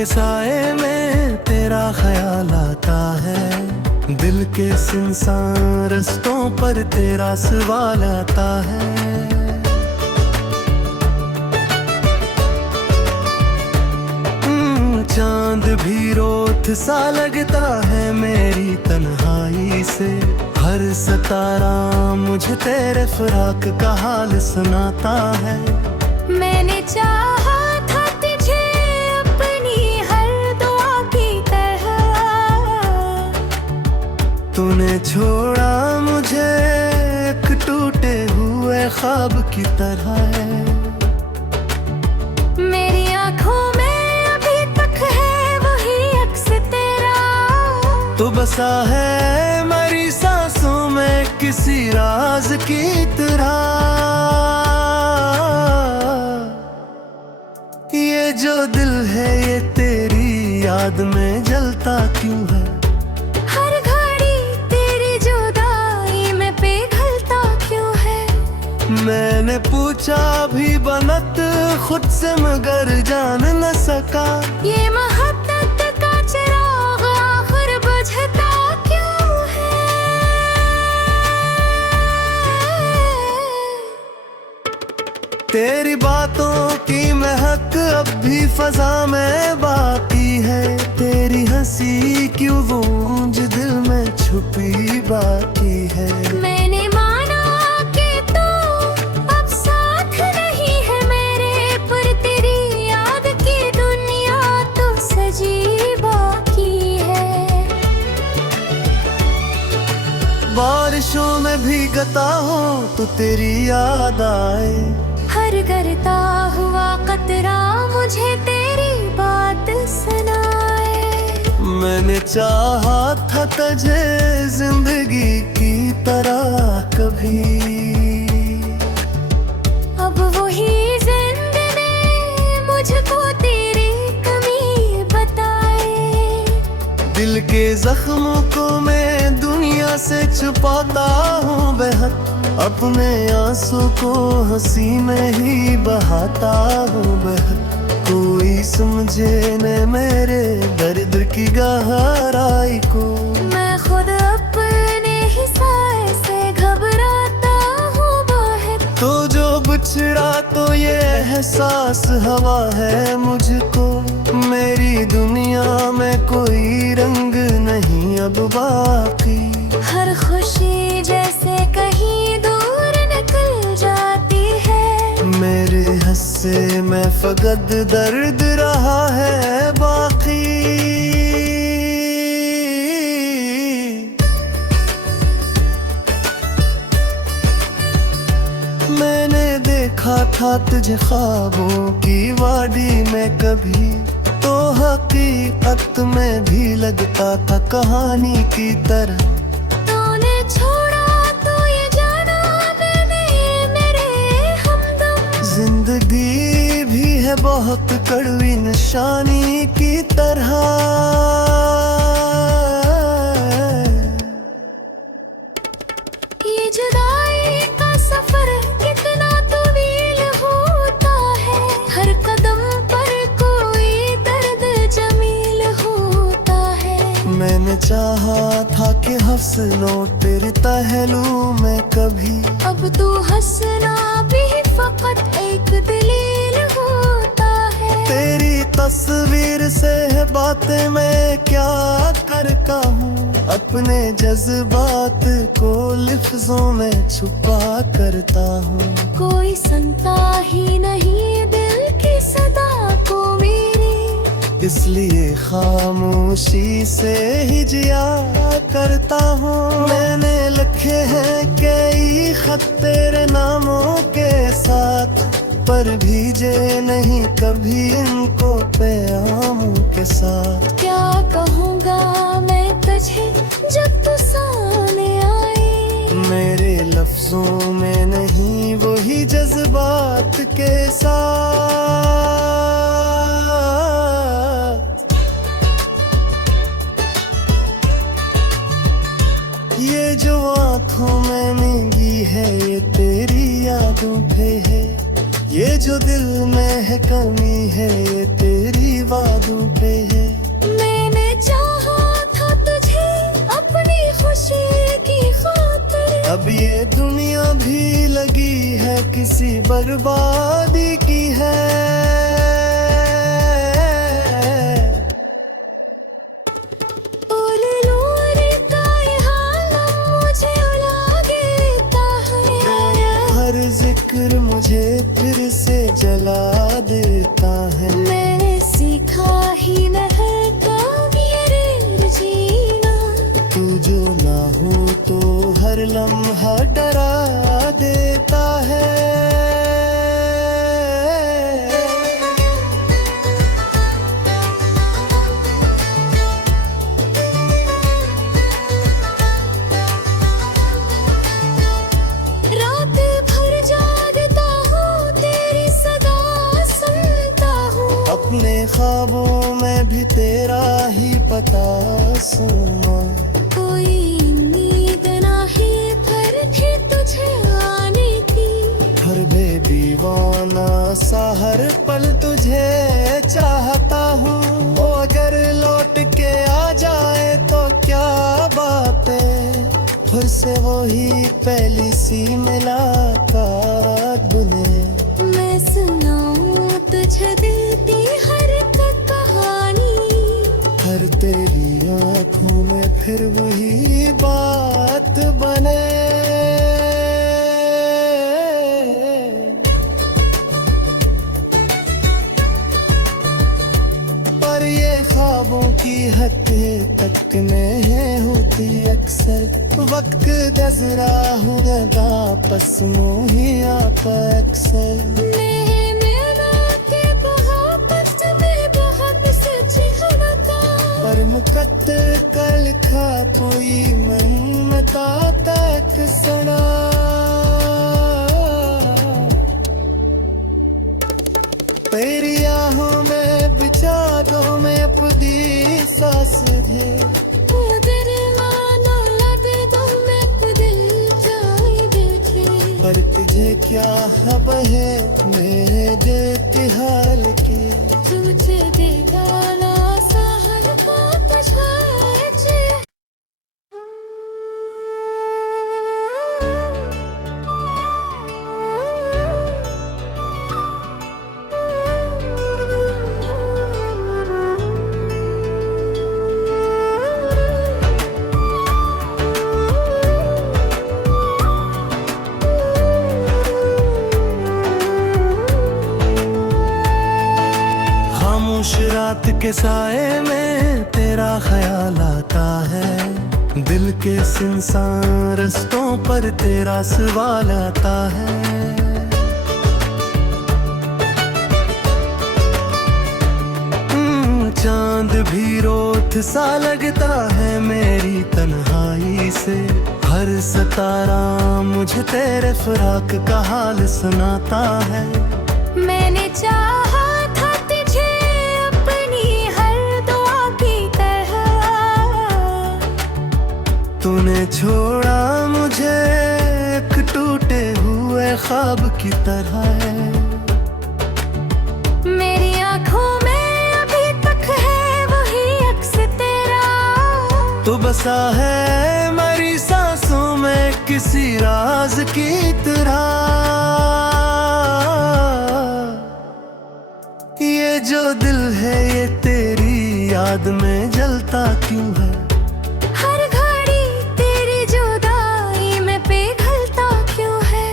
के साए में तेरा ख्याल आता है, दिल के सुनसान रस्तों पर तेरा सवाल आता है। चांद भी रोत सा लगता है मेरी तन्हाई से, हर सितारा मुझे तेरे फिराक का हाल सुनाता है। मैंने चाहा था तुझे अपनी हर दुआ की तरह, तूने छोड़ा मुझे एक टूटे हुए ख्वाब की तरह है। मेरी आंखों में अभी तक है वही अक्स तेरा, तो बसा है मेरी सांसों में किसी राज की तरह। ये जो दिल है ये तेरी याद में जलता क्यों है, हर घड़ी तेरी जुदाई में पिघलता क्यों है। मैंने पूछा भी बनत खुद से मगर जान न सका, ये मोहब्बत का चिराग आखिर बुझता क्यों है। तेरी बातों की महक अब भी फजा में बाकी है, तेरी हंसी क्यों गूंज दिल में छुपी बाकी है। मैंने माना कि तू अब साथ नहीं है मेरे, पर तेरी याद की दुनिया तो सजी बाकी है। बारिशों में भीगता हो तो तेरी याद आए, हर गिरता हुआ कतरा मुझे तेरी बात सुनाए। मैंने चाहा था तुझे जिंदगी की तरह कभी, अब वही जिंदगी मुझको तेरी कमी बताए। दिल के जख्मों को मैं दुनिया से छुपाता हूँ बेहद, अपने आंसू को हंसी में ही बहाता हूँ बेहद। कोई समझे न मेरे दर्द की गहराई को, मैं खुद अपने ही साए से घबराता हूँ बाहर। तो जो बिछड़ा तो ये एहसास हवा है मुझको, मेरी दुनिया में कोई रंग नहीं अब बाकी। हर खुशी जैसे कहीं दूर निकल जाती है, मेरे हिस्से में फकत दर्द रहा है बाकी। मैंने देखा था तुझे ख्वाबों की वादी में कभी, तो हकीकत में भी लगता था कहानी की तरह। तूने छोड़ा तो ये जाना मैंने मेरे हमदम, जिंदगी भी है बहुत कड़वी निशानी की तरह। ये जुदाई का सफर कितना तवील होता है, हर कदम पर कोई दर्द जमील होता है। मैंने चाहा था कि हंसलो तेरे पहलू में कभी, अब तू हंसना भी फकत एक दलील होता है। तेरी तस्वीर से है बातें मैं क्या करता हूँ, अपने जज्बात को लिफ्जों में छुपा करता हूँ। कोई सुनता ही नहीं दिल की सदा को मेरी, इसलिए खामोशी से ही जिया करता हूँ। मैंने लिखे हैं कई खत तेरे नामों के साथ, पर भेजे नहीं कभी इनको प्यामों के साथ। क्या कहूँगा मैं तुझे जब तू सामने आई, मेरे लफ्जों में नहीं वही जज्बात के साथ। ये जो आँखों में नींगी है ये तेरी यादों पे है, ये जो दिल में है कमी है ये तेरी वादों पे है। मैंने चाहा था तुझे अपनी खुशी की खातिर, अब ये दुनिया भी लगी है किसी बर्बादी की है। और लोर का ये हालम मुझे उला देता है, हर जिक्र मुझे फिर से जला देता है। मैंने सीखा ही नहीं कभी ये जीना, तू जो ना हो तो हर लम्हा डरा देता है। रात भर जागता हूँ तेरी सदा सुनता हूँ, अपने ख्वाबों में भी तेरा ही पता सुना। कोई नींद नाही पर थी तुझे आने की, हर बेदीवाना सा हर पल तुझे चाहता हूँ। वो अगर लौट के आ जाए तो क्या बात है, फिर से वही पहली सी मुलाकात बुने। मैं सुनाऊं तुझे दिल की हर एक कहानी, हर तेरी आँखों में फिर वही बात बने। पर ये ख्वाबों की हकीकत में है होती अक्सर, वक्त गजरा हुआ वापस मोही आप अक्सर। मैं मेरा के मोहब्बत में बहुत सच्ची हूँ बता, पर मुकद्दर का लिखा कोई मन्नता तक सना। तेरी आहों में बिछा दो मैं अपनी सांस है, दरवाना लगे तो मैं खुद दिल जाए बैठे, पर तुझे क्या खबर है मेरे दिल के हाल की। तुझे बेगाना सा हल्का तुझे खामोश रात के साए में तेरा ख्याल आता है, दिल के सुनसान रस्तों पर तेरा सवाल आता है। चांद भी रोत सा लगता है मेरी तन्हाई से, हर सितारा मुझे तेरे फराक का हाल सुनाता है। मैंने चाहा था तुझे अपनी हर दुआ की तरह, तूने छोड़ा मुझे एक टूटे हुए ख्वाब की तरह है। मेरी आँखों में अभी तक है वही अक्स तेरा, तू बसा है मेरी सांसों में किसी राज की तरह। ये जो दिल है ये तेरी याद में जलता क्यों है, हर घड़ी तेरी जुदाई में पिघलता क्यों है।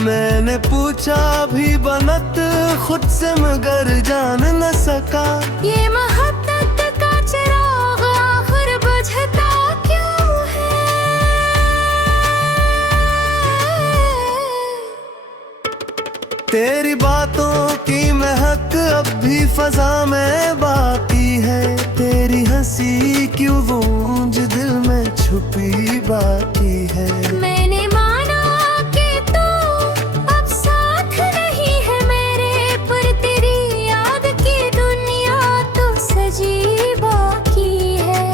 मैंने पूछा भी बनत खुद से मगर जान न सका, ये मोहब्बत का चिराग आखिर बुझता क्यों है। तेरी बातों की महक अब भी फजा में बाकी है, तेरी हंसी की गूंज दिल में छुपी बाकी है। मैंने माना कि तू अब साथ नहीं है मेरे, पर तेरी याद की दुनिया तो सजी बाकी है।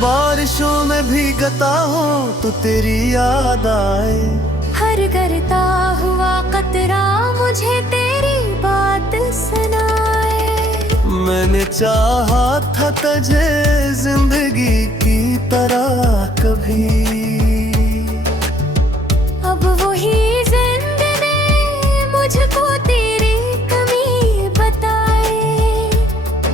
बारिशों में भीगता हूँ तो तेरी याद आए, हर गर गरता हुआ कतरा मुझे तेरी बात सुनाए। मैंने चाहा था तुझे जिंदगी की तरह कभी, अब वही जिंदगी मुझको तेरी कमी बताए।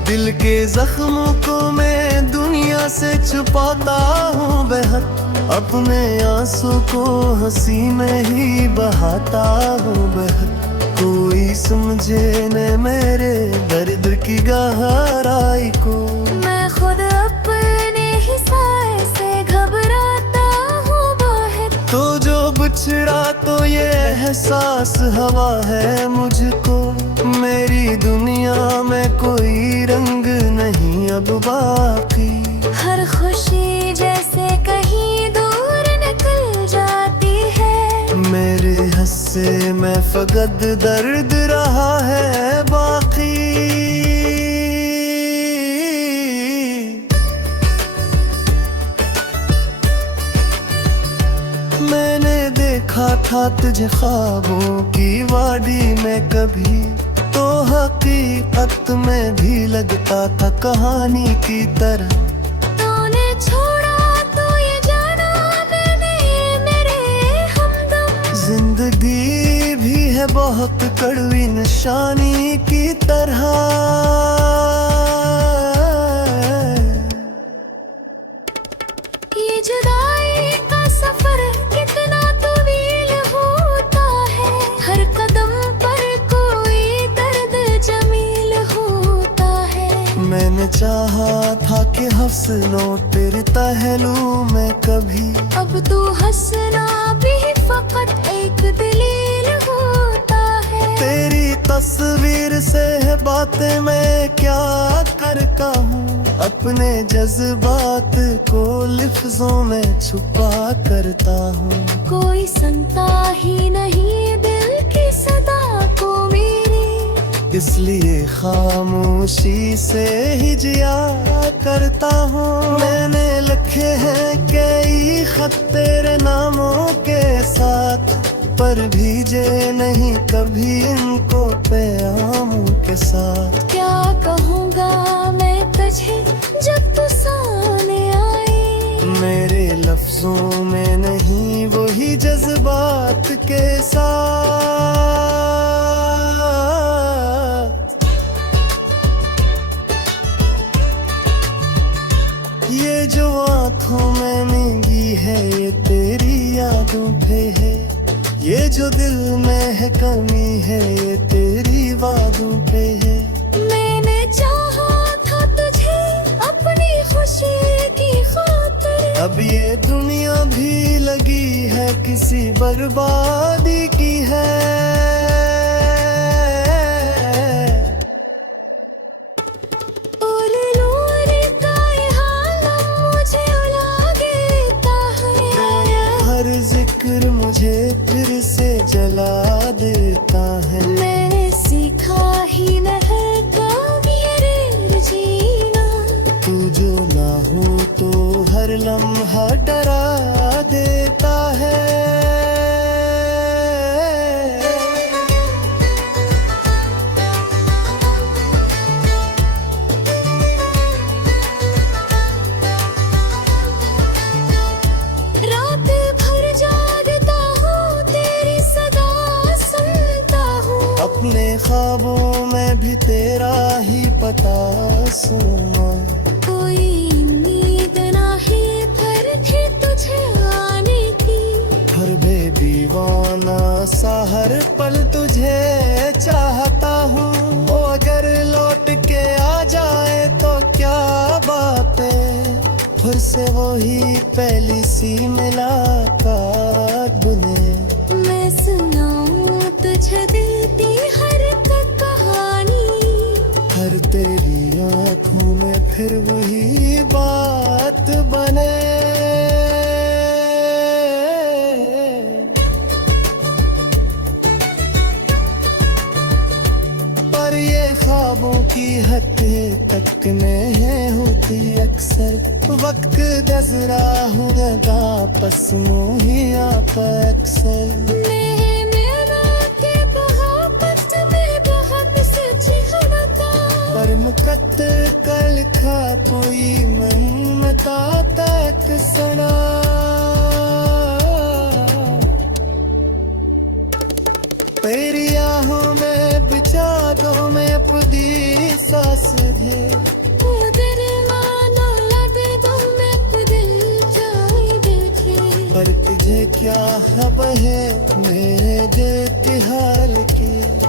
दिल के जख्मों को मैं दुनिया से छुपाता हूँ बेहद, अपने आंसू को हंसी में ही बहाता हूँ बेहद। कोई समझे न मेरे दर्द की गहराई को, मैं खुद अपने ही साए से घबराता हूँ बाहर। तो जो बिछड़ा तो ये एहसास हवा है मुझको, मेरी दुनिया में कोई रंग नहीं अब बाकी। हर खुशी जैसे कहीं दूर निकल जाती है, मेरे हिस्से में फकत दर्द रहा है बाकी। मैंने देखा था तुझे ख्वाबों की वादी में कभी, तो हकीकत में भी लगता था कहानी की तरह। तूने छोड़ा तो ये जाना मैंने मेरे हमदम। जिंदगी भी है बहुत कड़वी निशानी की तरह। ये जुदाई का सफर कितना तवील होता है, हर कदम पर कोई दर्द जमील होता है। मैंने चाहा था कि हंसनो तेरे पहलू में कभी, अब तू हंसना भी फकत एक दलील होता है। तेरी तस्वीर से है बातें मैं क्या करता हूँ, अपने जज्बात को लिफ्जों में छुपा करता हूँ। कोई सुनता ही नहीं दिल की सदा को मेरी, इसलिए खामोशी से ही जिया करता हूँ। मैंने लिखे हैं कई खत तेरे नामों के साथ, पर भेजे नहीं कभी इनको प्यामों के साथ। क्या कहूँगा मैं तुझे जब तू सामने आई, मेरे लफ्जों में नहीं वही जज्बात के साथ। ये जो आँखों में नींगी है ये तेरी यादों पे है, ये जो दिल में है कमी है ये तेरी वादों पे है। मैंने चाहा था तुझे अपनी खुशी की खातिर, अब ये दुनिया भी लगी है किसी बर्बादी की है। हर जिक्र मुझे फिर से जला देता है। मैंने सीखा ही नहीं कभी जीना, तू जो ना हो तो हर लम्हा डरा देता है। रात भर जागता हूँ तेरी सदा सुनता हूँ, अपने ख्वाबों में भी तेरा ही पता सुना। कोई उम्मीद नहीं पर थी तुझे आने की, हर बेदीवाना सा हर पल तुझे चाहता हूँ। ओ अगर लौट के आ जाए तो क्या बात है, फिर से वही पहली सी मुलाकात बुने। मैं सुनाऊँ तुझे दिल की हर एक कहानी, हर तेरी आँखों में फिर वही बात बने। पर ये ख्वाबों की हकीकत तकने हैं होती अक्सर वक्त गजरा हूँ आपस मोहिया पर अक्सर मैं मेरा के मोहब्बत में बहुत सच्ची होता पर मुकद्दर कल खा कोई मन मता तक सना तेरी आहों में बिछा दो मैं अपनी सांस है उधर मानो लगे तो मैं दिल जाए देखे पर तुझे क्या खबर है मेरे दिल के हाल की